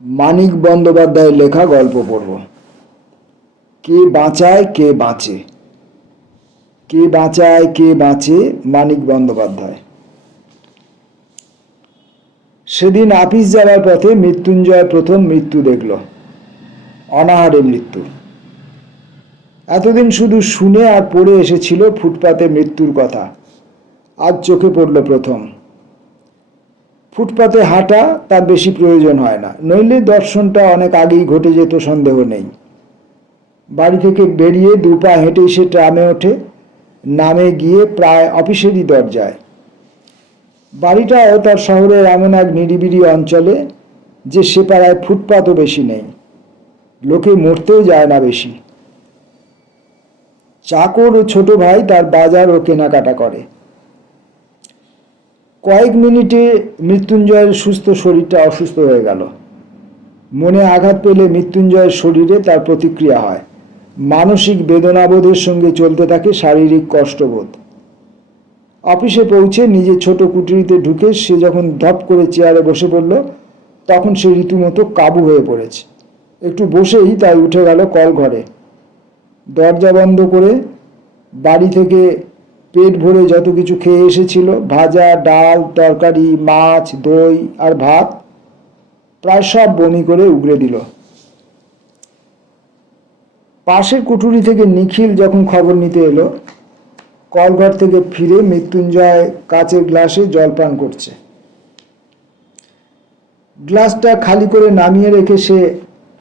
মানিক বন্দ্যোপাধ্যায়ের লেখা গল্প পড়ব। কে বাঁচায় কে বাঁচে। কে বাঁচায় কে বাঁচে, মানিক বন্দ্যোপাধ্যায়। সেদিন আপিস যাওয়ার পথে মৃত্যুঞ্জয় প্রথম মৃত্যু দেখল, অনাহারে মৃত্যু। এতদিন শুধু শুনে আর পড়ে এসেছিল ফুটপাতে মৃত্যুর কথা, আজ চোখে পড়ল প্রথম। ফুটপাতে হাঁটা তার বেশি প্রয়োজন হয় না, নইলে দর্শনটা অনেক আগেই ঘটে যেত, সন্দেহ নেই। বাড়ি থেকে বেরিয়ে দু পা হেঁটেই সে ট্রামে ওঠে, নামে গিয়ে প্রায় অফিসেরই দরজায়। বাড়িটাও তার শহরের এমন এক নিরিবিলি অঞ্চলে যে সে পাড়ায় ফুটপাতও বেশি নেই, লোকে মরতেও যায় না বেশি। চাকর ও ছোট ভাই তার বাজার ও কেনাকাটা করে। কয়েক মিনিটে মৃত্যুঞ্জয়ের সুস্থ শরীরটা অসুস্থ হয়ে গেল। মনে আঘাত পেলে মৃত্যুঞ্জয়ের শরীরে তার প্রতিক্রিয়া হয়, মানসিক বেদনাবোধের সঙ্গে চলতে থাকে শারীরিক কষ্টবোধ। অফিসে পৌঁছে নিজের ছোট কুটিরিতে ঢুকে সে যখন ধপ করে চেয়ারে বসে পড়ল, তখন সে রীতিমতো কাবু হয়ে পড়েছে। একটু বসেই তাই উঠে গেল কল ঘরে। দরজা বন্ধ করে বাড়ি থেকে পেট ভরে যত কিছু খেয়ে এসেছিল, ভাজা, ডাল, তরকারি, মাছ, দই আর ভাত, প্রায় সব বমি করে উগরে দিল। পাশের কুঠুরি থেকে নিখিল যখন খবর নিতে এলো, কলঘর থেকে ফিরে মৃত্যুঞ্জয় কাচের গ্লাসে জল পান করছে। গ্লাসটা খালি করে নামিয়ে রেখে সে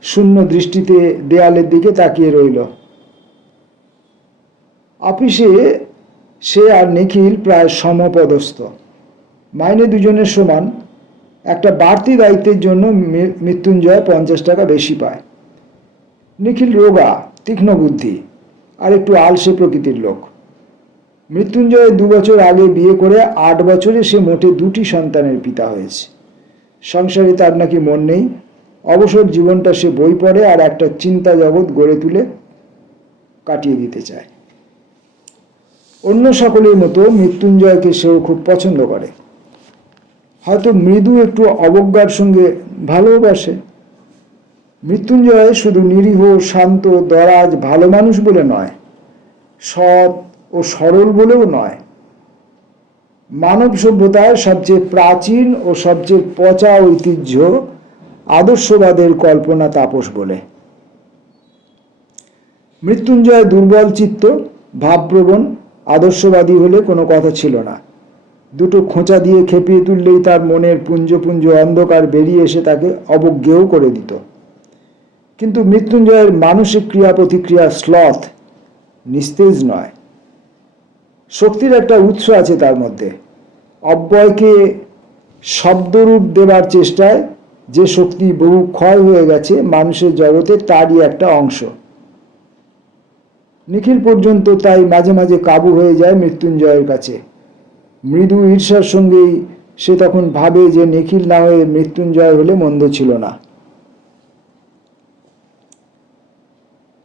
শূন্য দৃষ্টিতে দেয়ালের দিকে তাকিয়ে রইল। অফিসে সে আর নিখিল প্রায় সমপদস্থ, মাইনে দুজনের সমান। একটা বাড়তি দায়িত্বের জন্য মৃত্যুঞ্জয় 50 টাকা বেশি পায়। নিখিল রোগা, তীক্ষ্ণ বুদ্ধি আর একটু আলসে প্রকৃতির লোক। মৃত্যুঞ্জয় 2 বছর আগে বিয়ে করে 8 বছরে সে মোটে 2টি সন্তানের পিতা হয়েছে। সংসারে তার নাকি মন নেই, অবসর জীবনটা সে বই পড়ে আর একটা চিন্তা জগৎ গড়ে তুলে কাটিয়ে দিতে চায়। অন্য সকলের মতো মৃত্যুঞ্জয়কে সেও খুব পছন্দ করে, হয়তো মৃদু একটু অবজ্ঞার সঙ্গে ভালোবাসে। মৃত্যুঞ্জয় শুধু নিরীহ, শান্ত, দরাজ, ভালো মানুষ বলে নয়, সৎ ও সরল বলেও নয়, মানব সভ্যতার সবচেয়ে প্রাচীন ও সবচেয়ে পচা ঐতিহ্য আদর্শবাদের কল্পনা তাপস বলে। মৃত্যুঞ্জয় দুর্বল চিত্ত, ভাবপ্রবণ, আদর্শবাদী হলে কোনো কথা ছিল না। দুটো খোঁচা দিয়ে খেপিয়ে তুললেই তার মনের পুঞ্জ পুঞ্জ অন্ধকার বেরিয়ে এসে তাকে অবজ্ঞেও করে দিত। কিন্তু মৃত্যুঞ্জয়ের মানসিক ক্রিয়া প্রতিক্রিয়া স্লথ, নিস্তেজ নয়। শক্তির একটা উৎস আছে তার মধ্যে। অব্যয়কে শব্দরূপ দেবার চেষ্টায় যে শক্তি বহু ক্ষয় হয়ে গেছে মানুষের জগতে, তারই একটা অংশ। নিখিল পর্যন্ত তাই মাঝে মাঝে কাবু হয়ে যায় মৃত্যুঞ্জয়ের কাছে। মৃদু ঈর্ষার সঙ্গেই সে তখন ভাবে যে নিখিল না হয়ে মৃত্যুঞ্জয় হলে মন্দ ছিল না।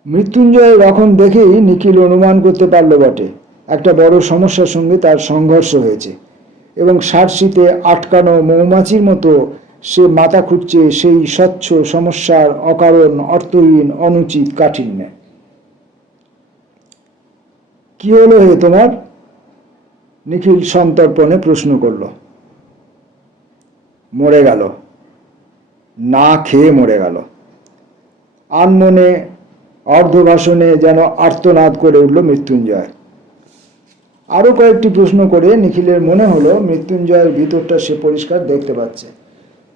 মৃত্যুঞ্জয়ের রকম দেখেই নিখিল অনুমান করতে পারল বটে, একটা বড় সমস্যার সঙ্গে তার সংঘর্ষ হয়েছে এবং সারশিতে আটকানো মৌমাছির মতো সে মাথা খুঁজছে সেই স্বচ্ছ সমস্যার অকারণ, অর্থহীন, অনুচিত কাঠিন্যে। কি হলো হে তোমার? নিখিল সন্তর্পণে প্রশ্ন করল। মরে গেল, না খেয়ে মরে গেল। আনমনে অর্ধভাষণে যেন আর্তনাদ করে উঠল মৃত্যুঞ্জয়। আরো কয়েকটি প্রশ্ন করে নিখিলের মনে হলো মৃত্যুঞ্জয়ের ভিতরটা সে পরিষ্কার দেখতে পাচ্ছে।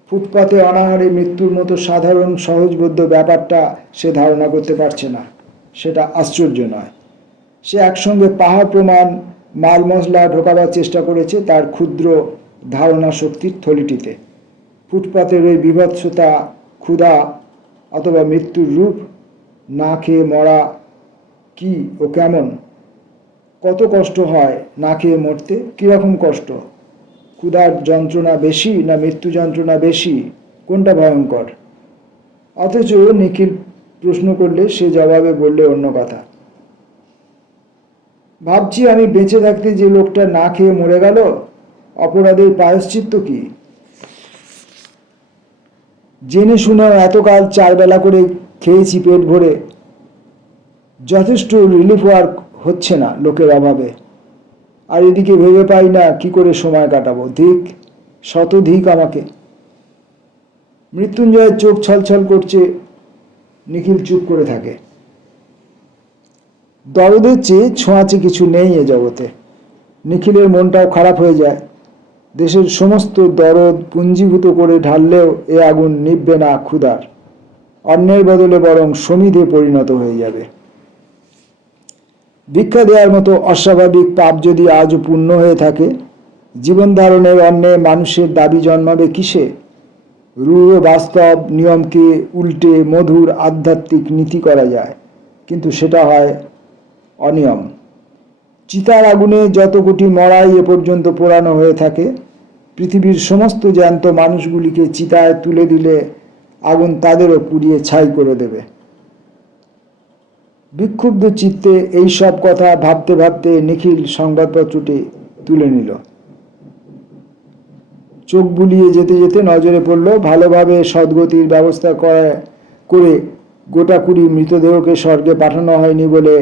ফুটপাতে অনাহারে মৃত্যুর মতো সাধারণ সহজবোধ্য ব্যাপারটা সে ধারণা করতে পারছে না, সেটা আশ্চর্য নয়। সে একসঙ্গে পাহাড় প্রমাণ মাল মশলা ঢোকাবার চেষ্টা করেছে তার ক্ষুদ্র ধারণা শক্তির থলিটিতে। ফুটপাতের ওই বিভৎসতা, ক্ষুধা অথবা মৃত্যুর রূপ, না খেয়ে মরা কি ও কেমন, কত কষ্ট হয় না খেয়ে মরতে, কীরকম কষ্ট, ক্ষুধার যন্ত্রণা বেশি না মৃত্যু যন্ত্রণা বেশি, কোনটা ভয়ঙ্কর? অথচ নিখিল প্রশ্ন করলে সে জবাবে বললে অন্য কথা। ভাবছি আমি বেঁচে থাকতে যে লোকটা না খেয়ে মরে গেল, অপরাধের প্রায়শ্চিত্ত কি? জেনে শুনেও এতকাল 4 বেলা করে খেয়েছি পেট ভরে, যথেষ্ট রিলিফ ওয়ার্ক হচ্ছে না লোকের অভাবে। আর এদিকে ভেবে পাই না কি করে সময় কাটাবো। ধিক, শতধিক আমাকে। মৃত্যুঞ্জয়ের চোখ ছলছল করছে। নিখিল চুপ করে থাকে। দরদের চেয়ে ছোঁয়াচে কিছু নেই এ জগতে। নিখিলের মনটাও খারাপ হয়ে যায়। দেশের সমস্ত দরদ পুঞ্জীভূত করে ঢাললেও এ আগুন নিভবে না ক্ষুধার। অন্যের বদলে বরং সমিধে পরিণত হয়ে যাবে। ভিক্ষা দেওয়ার মতো অস্বাভাবিক পাপ যদি আজও পূর্ণ হয়ে থাকে, জীবন ধারণের অন্যে মানুষের দাবি জন্মাবে কিসে? রূঢ় বাস্তব নিয়মকে উল্টে মধুর আধ্যাত্মিক নীতি করা যায়, কিন্তু সেটা হয় অনিয়ম। চিতার আগুনে যত কোটি মড়াই এ পর্যন্ত পোড়ানো হয়ে থাকে, পৃথিবীর সমস্ত জ্যান্ত মানুষগুলিকে চিতায় তুলে দিলে আগুন তাদেরও পুড়িয়ে ছাই করে দেবে। বিক্ষুব্ধ চিত্তে এই সব কথা ভাবতে ভাবতে নিখিল সংবাদপত্রটি তুলে নিল। চোখ বুলিয়ে যেতে যেতে নজরে পড়ল ভালোভাবে সদ্গতির ব্যবস্থা করে গোটা 20 মৃতদেহকে স্বর্গে পাঠানো হয়নি বলে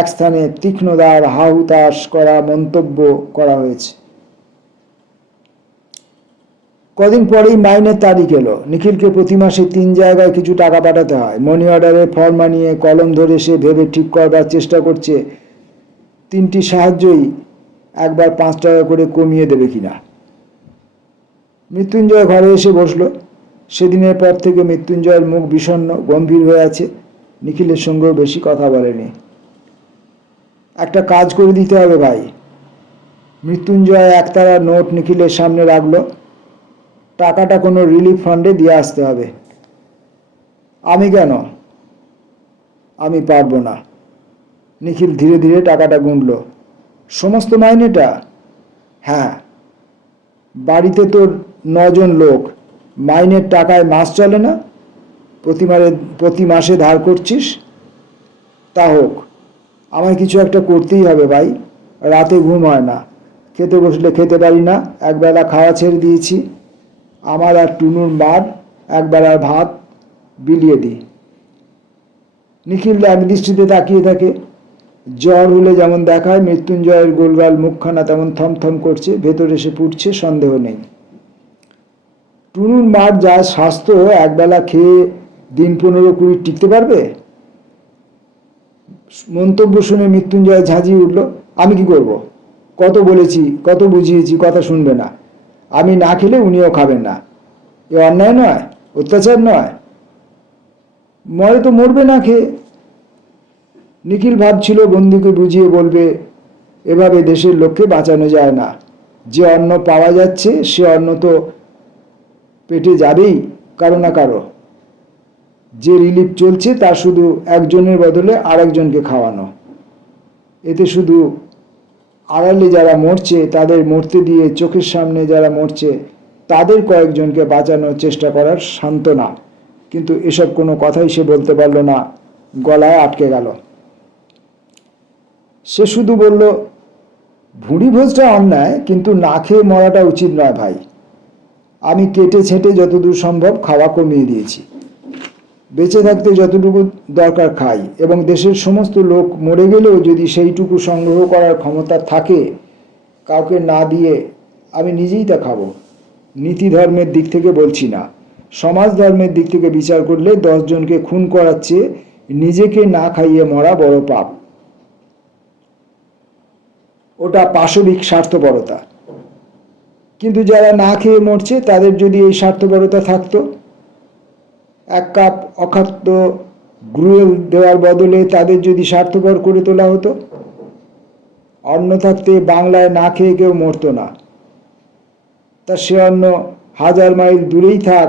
এক স্থানে তীক্ষ্ণদার হাহুতাশ করা মন্তব্য করা হয়েছে। কদিন পরেই মাইনের তারিখ এলো। নিখিলকে প্রতি মাসে 3 জায়গায় কিছু টাকা পাঠাতে হয়। মানি অর্ডারের ফর্ম আনিয়ে কলম ধরে সে ভেবে ঠিক করবার চেষ্টা করছে 3টি সাহায্যই একবার 5 টাকা করে কমিয়ে দেবে কিনা। মৃত্যুঞ্জয় ঘরে এসে বসল। সেদিনের পর থেকে মৃত্যুঞ্জয়ের মুখ বিষণ্ণ গম্ভীর হয়ে আছে। নিখিলের সঙ্গেও বেশি কথা বলেনি। একটা কাজ করে দিতে হবে ভাই। মৃত্যুঞ্জয় একতারা নোট নিখিলের সামনে রাখলো। টাকাটা কোনো রিলিফ ফান্ডে দিয়ে আসতে হবে। আমি কেন? আমি পারবো না। নিখিল ধীরে ধীরে টাকাটা গুনল। সমস্ত মাইনেটা? হ্যাঁ। বাড়িতে তোর 9 জন লোক, মাইনের টাকায় মাস চলে না? প্রতি মাসে ধার করছিস। তা হোক, আমায় কিছু একটা করতেই হবে ভাই। রাতে ঘুম হয় না, খেতে বসলে খেতে পারি না, একবেলা খাওয়া ছেড়ে দিয়েছি। আমার আর টুনুর মার একবেলার ভাত বিলিয়ে দিই। নিখিল একদৃষ্টিতে তাকিয়ে থাকে। জ্বর হলে যেমন দেখায়, মৃত্যুঞ্জয়ের গোলগাল মুখখানা তেমন থমথম করছে, ভেতরে সে ফুটছে, সন্দেহ নেই। টুনুর মার যা স্বাস্থ্য, একবেলা খেয়ে দিন 15-20 টিকতে পারবে? মন্তব্য শুনে মৃত্যুঞ্জয় ঝাঁঝিয়ে উঠল। আমি কি করব? কত বলেছি, কত বুঝিয়েছি, কথা শুনবে না। আমি না খেলে উনিও খাবেন না। এ অন্যায় নয়? অত্যাচার নয়? মরে তো মরবে না খেয়ে। নিখিল ভাবছিল বন্ধুকে বুঝিয়ে বলবে, এভাবে দেশের লোককে বাঁচানো যায় না। যে অন্ন পাওয়া যাচ্ছে সে অন্ন তো পেটে যাবেই কারো না কারো। যে রিলিফ চলছে তা শুধু একজনের বদলে আরেকজনকে খাওয়ানো। এতে শুধু আড়ালে যারা মরছে তাদের মরতে দিয়ে চোখের সামনে যারা মরছে তাদের কয়েকজনকে বাঁচানোর চেষ্টা করার সান্ত্বনা। কিন্তু এসব কোনো কথাই সে বলতে পারল না, গলায় আটকে গেল। সে শুধু বলল, ভুঁড়ি ভোজটা অন্যায়, কিন্তু না খেয়ে মরাটা উচিত নয় ভাই। আমি কেটে ছেটে যতদূর সম্ভব খাওয়া কমিয়ে দিয়েছি। বেঁচে থাকতে যতটুকু দরকার খাই, এবং দেশের সমস্ত লোক মরে গেলেও যদি সেইটুকু সংগ্রহ করার ক্ষমতা থাকে কাউকে না দিয়ে, আমি নিজেই তা খাবো। নীতি ধর্মের দিক থেকে বলছি না, সমাজ ধর্মের দিক থেকে বিচার করলে 10 জনকে খুন করার চেয়ে নিজেকে না খাইয়ে মরা বড় পাপ। ওটা পাশবিক স্বার্থপরতা। কিন্তু যারা না খেয়ে মরছে তাদের যদি এই স্বার্থপরতা থাকতো, 1 কাপ অখাদ্য গ্রুয়েল দেওয়ার বদলে তাদের যদি স্বার্থপর করে তোলা হতো, অন্ন থাকতে বাংলায় না খেয়ে কেউ মরতো না। তা সে অন্ন 1000 মাইল দূরেই থাক,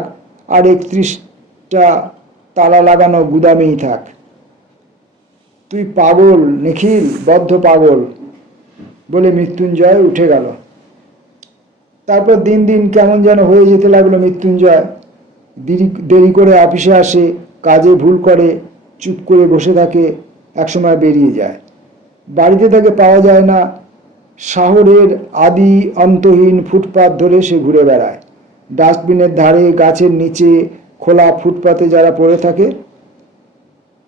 আর 31টা তালা লাগানো গুদামেই থাক। তুই পাগল নিখিল, বদ্ধ পাগল, বলে মৃত্যুঞ্জয় উঠে গেল। তারপর দিন দিন কেমন যেন হয়ে যেতে লাগলো মৃত্যুঞ্জয়। দেরি করে অফিসে আসে, কাজে ভুল করে, চুপ করে বসে থাকে, একসময় বেরিয়ে যায়। বাড়িতে তাকে পাওয়া যায় না। শহরের আদি অন্তহীন ফুটপাত ধরে সে ঘুরে বেড়ায়। ডাস্টবিনের ধারে, গাছের নিচে, খোলা ফুটপাতে যারা পড়ে থাকে,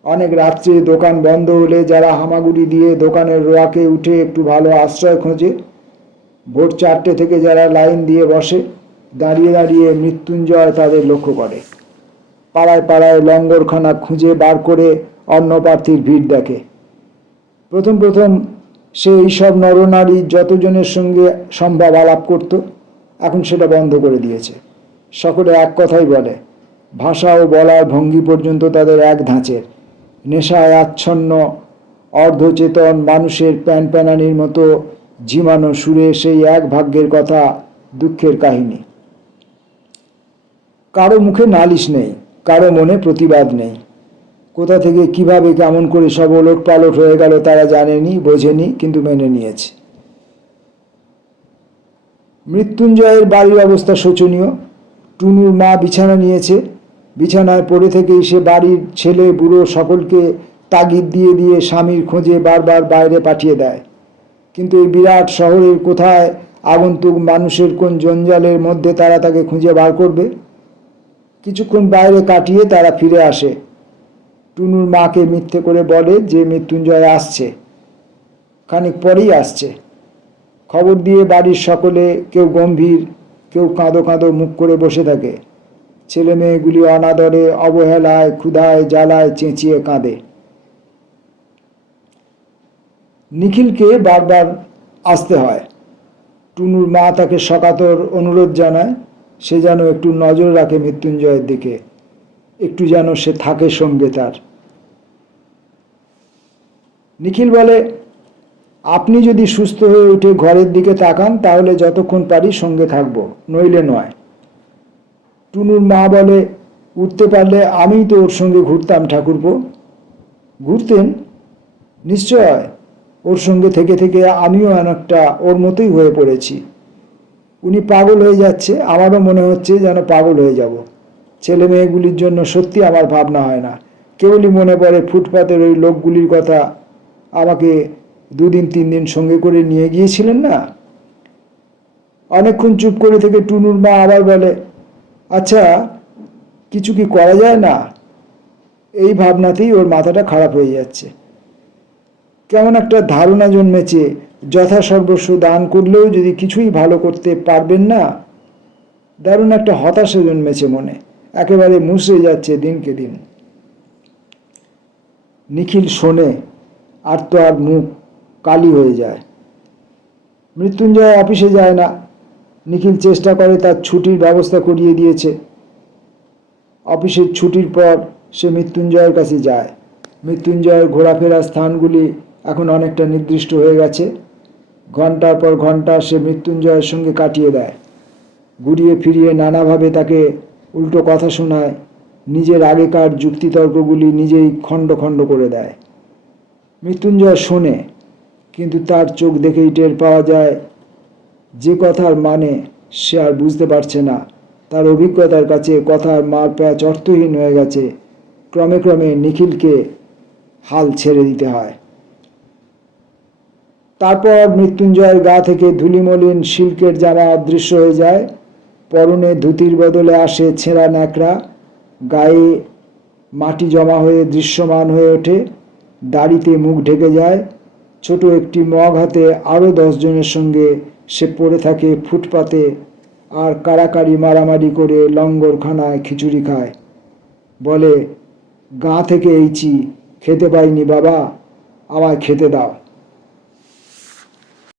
অনেক রাত্রে দোকান বন্ধ হলে যারা হামাগুড়ি দিয়ে দোকানের রোয়াকে উঠে একটু ভালো আশ্রয় খোঁজে, ভোর 4টে থেকে যারা লাইন দিয়ে বসে, দাঁড়িয়ে দাঁড়িয়ে মৃত্যুঞ্জয় তাদের লক্ষ্য করে। পাড়ায় পাড়ায় লঙ্গরখানা খুঁজে বার করে অন্য প্রার্থীর ভিড় দেখে। প্রথম প্রথম সে এইসব নরনারীর যতজনের সঙ্গে সম্ভব আলাপ করত, এখন সেটা বন্ধ করে দিয়েছে। সকলে এক কথাই বলে, ভাষা ও বলার ভঙ্গি পর্যন্ত তাদের এক ধাঁচের। নেশায় আচ্ছন্ন অর্ধচেতন মানুষের প্যানপ্যানানির মতো ঝিমানো সুরে সেই এক ভাগ্যের কথা, দুঃখের কাহিনী। কারো মুখে নালিশ নেই, কারো মনে প্রতিবাদ নেই। কোথা থেকে কিভাবে কেমন করে সব ওলট পালট হয়ে গেল তারা জানেনি, বোঝেনি, কিন্তু মেনে নিয়েছে। মৃত্যুঞ্জয়ের বাড়ির অবস্থা শোচনীয়। টুনুর মা বিছানা নিয়েছে, বিছানায় পড়ে থেকেই সে বাড়ির ছেলে বুড়ো সকলকে তাগিদ দিয়ে দিয়ে স্বামীর খোঁজে বারবার বাইরে পাঠিয়ে দেয়। কিন্তু এই বিরাট শহরের কোথায় আগন্তুক মানুষের কোন জঞ্জালের মধ্যে তারা তাকে খুঁজে বার করবে? কিছুক্ষণ বাইরে কাটিয়ে তারা ফিরে আসে। টুনুর মাকে মিথ্যে করে বলে যে মৃত্যুঞ্জয় আসছে, খানিক পরেই আসছে। খবর দিয়ে বাড়ির সকলে কেউ গম্ভীর, কেউ কাঁদো কাঁদো মুখ করে বসে থাকে। ছেলে মেয়েগুলি অনাদরে, অবহেলায়, ক্ষুধায়, জ্বালায় চেঁচিয়ে কাঁদে। নিখিলকে বারবার আসতে হয়। টুনুর মা তাকে সকাতর অনুরোধ জানায় সে যেন একটু নজর রাখে মৃত্যুঞ্জয়ের দিকে, একটু যেন সে থাকে সঙ্গে তার। নিখিল বলে, আপনি যদি সুস্থ হয়ে উঠে ঘরের দিকে তাকান তাহলে যতক্ষণ পারি সঙ্গে থাকব, নইলে নয়। টুনুর মা বলে, উঠতে পারলে আমিই তো ওর সঙ্গে ঘুরতাম ঠাকুরপো। ঘুরতেন? নিশ্চয়। ওর সঙ্গে থেকে থেকে আমিও অনেকটা ওর মতোই হয়ে পড়েছি। উনি পাগল হয়ে যাচ্ছে, আমারও মনে হচ্ছে যেন পাগল হয়ে যাব। ছেলে মেয়েগুলির জন্য সত্যি আমার ভাবনা হয় না। কেবলই মনে পড়ে ফুটপাতের ওই লোকগুলির কথা, আমাকে 2-3 দিন সঙ্গে করে নিয়ে গিয়েছিলেন না। অনেকক্ষণ চুপ করে থেকে টুনুর মা আবার বলে, আচ্ছা কিছু কি করা যায় না? এই ভাবনাতেই ওর মাথাটা খারাপ হয়ে যাচ্ছে। কেমন একটা ধারণা জন্মেছে, যথাসর্বস্ব দান করলেও যদি কিছুই ভালো করতে পারবেন না। দারুণ একটা হতাশা জন্মেছে মনে, একেবারে মুছড়ে যাচ্ছে দিনকে দিন। নিখিল শোনে, আর তো আর মুখ কালি হয়ে যায়। মৃত্যুঞ্জয় অফিসে যায় না। নিখিল চেষ্টা করে তার ছুটির ব্যবস্থা করিয়ে দিয়েছে। অফিসের ছুটির পর সে মৃত্যুঞ্জয়ের কাছে যায়। মৃত্যুঞ্জয়ের ঘোরাফেরার স্থানগুলি এখন অনেকটা নির্দিষ্ট হয়ে গেছে। ঘন্টার পর ঘন্টা সে মৃত্যুঞ্জয়ের সঙ্গে কাটিয়ে দেয়। ঘুরিয়ে ফিরিয়ে নানাভাবে তাকে উল্টো কথা শোনায়, নিজের আগেকার যুক্তিতর্কগুলি নিজেই খণ্ড খণ্ড করে দেয়। মৃত্যুঞ্জয় শোনে, কিন্তু তার চোখ দেখেই টের পাওয়া যায় যে কথার মানে সে আর বুঝতে পারছে না। তার অভিজ্ঞতার কাছে কথার মার প্যাচ অর্থহীন হয়ে গেছে। ক্রমে ক্রমে নিখিলকে হাল ছেড়ে দিতে হয়। তারপর মৃত্যুঞ্জয়ের গা থেকে ধুলিমলিন সিল্কের জামা অদৃশ্য হয়ে যায়। পরনে ধুতির বদলে আসে ছেঁড়া ন্যাকড়া। গায়ে মাটি জমা হয়ে দৃশ্যমান হয়ে ওঠে। দাড়িতে মুখ ঢেকে যায়। ছোট একটি মগ হাতে আরও 10 জনের সঙ্গে সে পড়ে থাকে ফুটপাতে, আর কাড়াকাড়ি মারামারি করে লঙ্গরখানায় খিচুড়ি খায়। বলে, গাঁ থেকে এইছি, খেতে পাইনি বাবা, আমায় খেতে দাও।